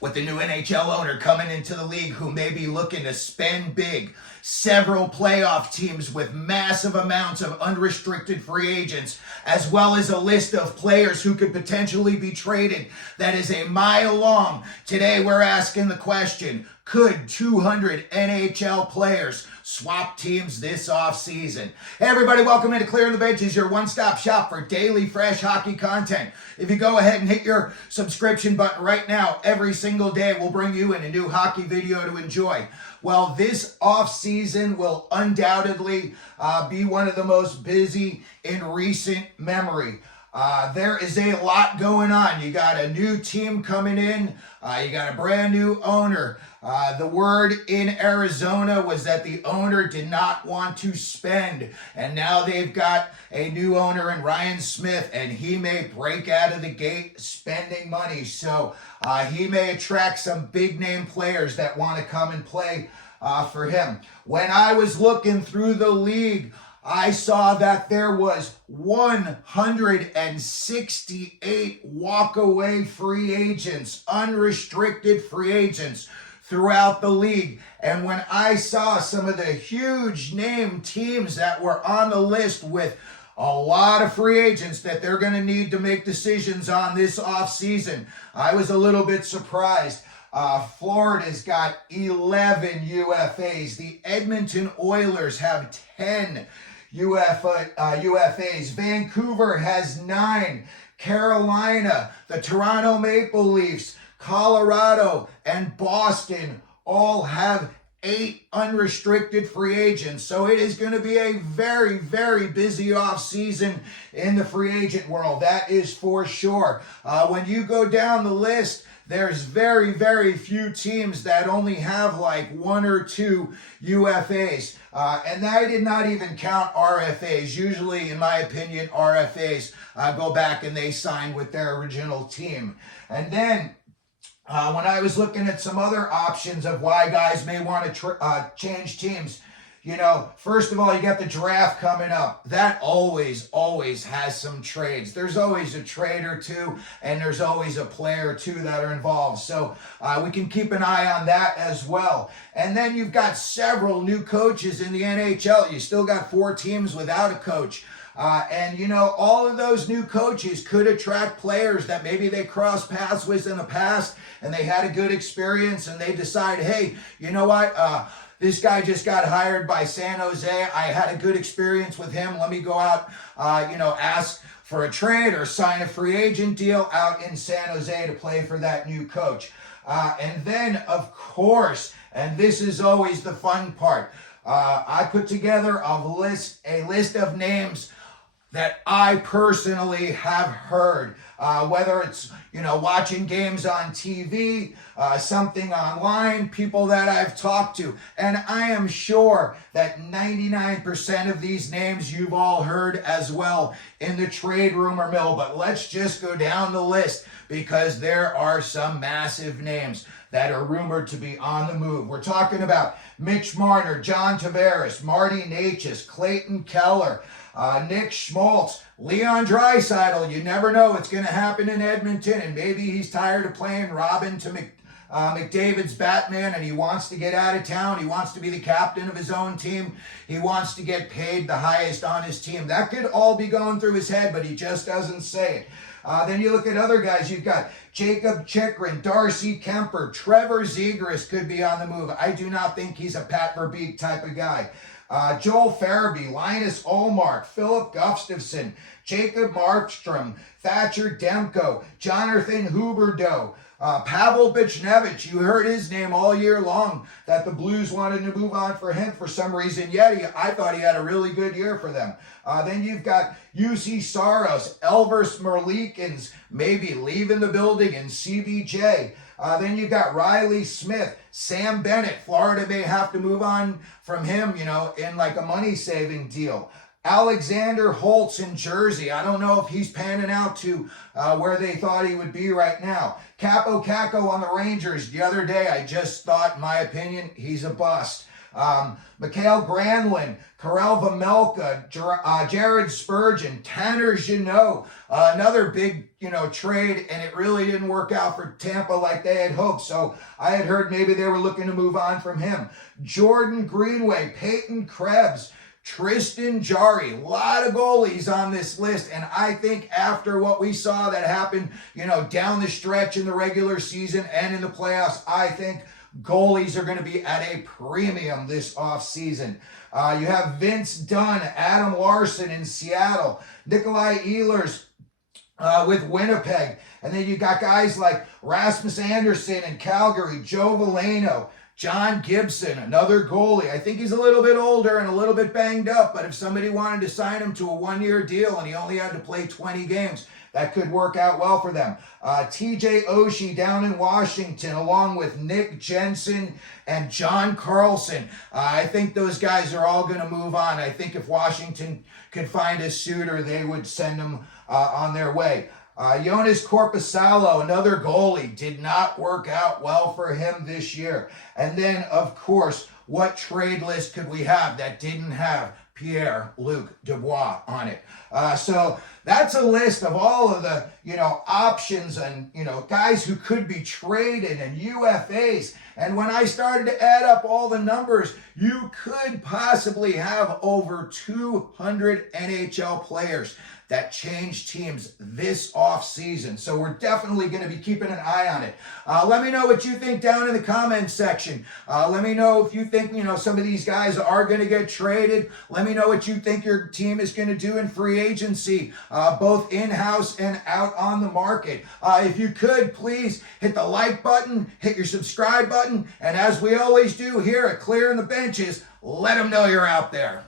with the new NHL owner coming into the league who may be looking to spend big. Several playoff teams with massive amounts of unrestricted free agents, as well as a list of players who could potentially be traded that is a mile long. Today we're asking the question, could 200 NHL players swap teams this offseason? Hey everybody, welcome into Clearing the Benches, your one-stop shop for daily fresh hockey content. If you go ahead and hit your subscription button right now, every single day we'll bring you in a new hockey video to enjoy. Well, this offseason will undoubtedly be one of the most busy in recent memory. There is a lot going on. You got a new team coming in. You got a brand new owner. The word in Arizona was that the owner did not want to spend. And now they've got a new owner in Ryan Smith, and he may break out of the gate spending money. So he may attract some big name players that want to come and play for him. When I was looking through the league, I saw that there was 168 walkaway free agents, unrestricted free agents throughout the league. And when I saw some of the huge name teams that were on the list with a lot of free agents that they're going to need to make decisions on this offseason, I was a little bit surprised. Florida's got 11 UFAs. The Edmonton Oilers have 10 UFAs. Vancouver has 9. Carolina, the Toronto Maple Leafs, Colorado, and Boston all have 8 unrestricted free agents. So it is going to be a very, very busy offseason in the free agent world. That is for sure. When you go down the list, there's very, very few teams that only have like 1 or 2 UFAs. And I did not even count RFAs. Usually, in my opinion, RFAs go back and they sign with their original team. And then when I was looking at some other options of why guys may want to change teams, you know, first of all, you got the draft coming up. That always has some trades. There's always a trade or two, and there's always a player or two that are involved. So we can keep an eye on that as well. And then you've got several new coaches in the NHL. You still got 4 teams without a coach. And, you know, all of those new coaches could attract players that maybe they crossed paths with in the past, and they had a good experience, and they decide, hey, you know what, this guy just got hired by San Jose. I had a good experience with him. Let me go out, ask for a trade or sign a free agent deal out in San Jose to play for that new coach. And then, of course, and this is always the fun part, I put together a list of names that I personally have heard, whether it's, watching games on TV, something online, people that I've talked to. And I am sure that 99% of these names you've all heard as well in the trade rumor mill. But let's just go down the list because there are some massive names that are rumored to be on the move. We're talking about Mitch Marner, John Tavares, Marty Necas, Clayton Keller, Nick Schmaltz, Leon Draisaitl. You never know what's going to happen in Edmonton, and maybe he's tired of playing Robin to McDavid's Batman, and he wants to get out of town. He wants to be the captain of his own team. He wants to get paid the highest on his team. That could all be going through his head, but he just doesn't say it. Then you look at other guys. You've got Jacob Chychrun, Darcy Kemper, Trevor Zegras could be on the move. I do not think he's a Pat Verbeek type of guy. Joel Farabee, Linus Ullmark, Philip Gustafsson, Jacob Markstrom, Thatcher Demko, Jonathan Huberdeau, Pavel Buchnevich. You heard his name all year long that the Blues wanted to move on for him for some reason. Yet I thought he had a really good year for them. Then you've got UC Saros, Elvis Merzlikins, maybe leaving the building, and CBJ. Then you've got Riley Smith, Sam Bennett. Florida may have to move on from him, in like a money-saving deal. Alexander Holtz in Jersey. I don't know if he's panning out to where they thought he would be right now. Capo Caco on the Rangers. The other day, I just thought, in my opinion, he's a bust. Mikhail Granlund, Karel Vejmelka, Jared Spurgeon, Tanner Jeannot, another big, trade, and it really didn't work out for Tampa like they had hoped. So I had heard maybe they were looking to move on from him. Jordan Greenway, Peyton Krebs, Tristan Jarry, a lot of goalies on this list, and I think after what we saw that happened, down the stretch in the regular season and in the playoffs, I think goalies are going to be at a premium this offseason. You have Vince Dunn, Adam Larson in Seattle, Nicolaij Ehlers with Winnipeg, and then you got guys like Rasmus Anderson in Calgary, Joe Veleno, John Gibson, another goalie. I think he's a little bit older and a little bit banged up, but if somebody wanted to sign him to a one-year deal and he only had to play 20 games, that could work out well for them. TJ Oshie down in Washington, along with Nick Jensen and John Carlson. I think those guys are all going to move on. I think if Washington could find a suitor, they would send them on their way. Jonas Korpisalo, another goalie, did not work out well for him this year. And then, of course, what trade list could we have that didn't have Pierre, Luc Dubois on it? So that's a list of all of the, options and, guys who could be traded and UFAs. And when I started to add up all the numbers, you could possibly have over 200 NHL players that change teams this offseason. So we're definitely going to be keeping an eye on it. Let me know what you think down in the comments section. Let me know if you think, some of these guys are going to get traded. Let me know what you think your team is going to do in free agency, both in-house and out on the market. If you could, please hit the like button, hit your subscribe button, and as we always do here at Clearing the Benches, let them know you're out there.